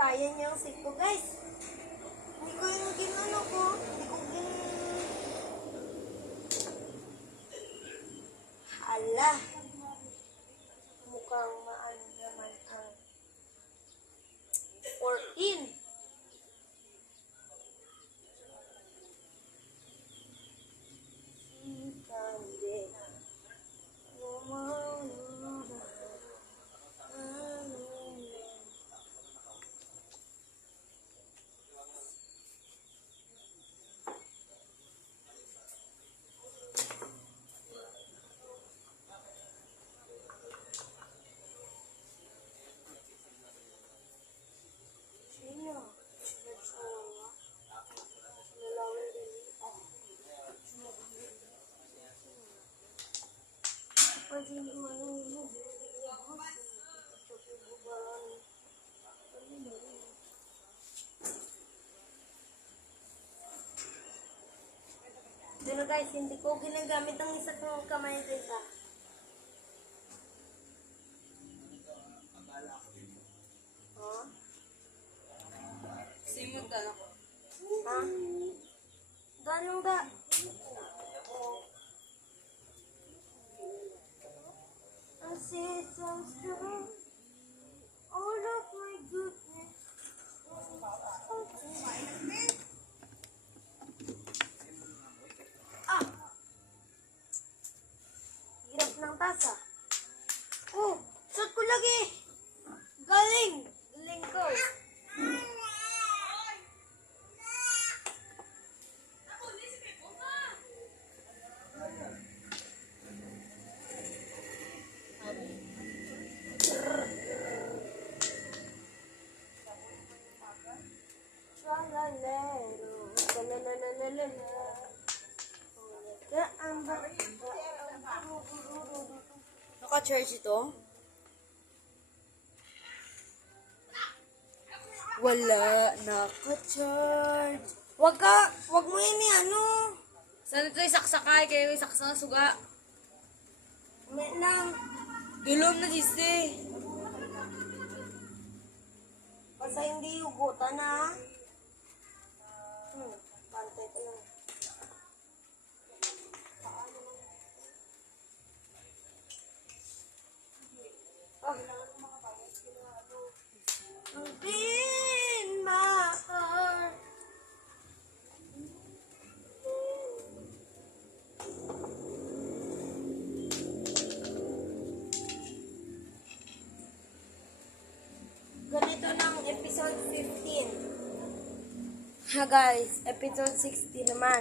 kaya niya ang sit ko, guys. Hindi ko yung ginano ko. Hindi ko Hala. Mukhang maano naman ang 14. Pero guys, hindi ko ginagamit ang isa kong kamay guys ah. Oh? Simot ka na ko. Ha? Ganong da. I see some strong. All of my goodness. Ah! Hirap ng tasa. Oh! Shot ko lagi! Galing! Galing ko! Naka-charge ito? Wala. Naka-charge. Wag mo ini ano. Saan ito isaksakay? Kayo isaksa suga. May lang. Gilom na jisi. Basta hindi hugutan ha. Bantay ko lang. In my heart. Ganito ng episode 15. Ha guys, episode 16 naman.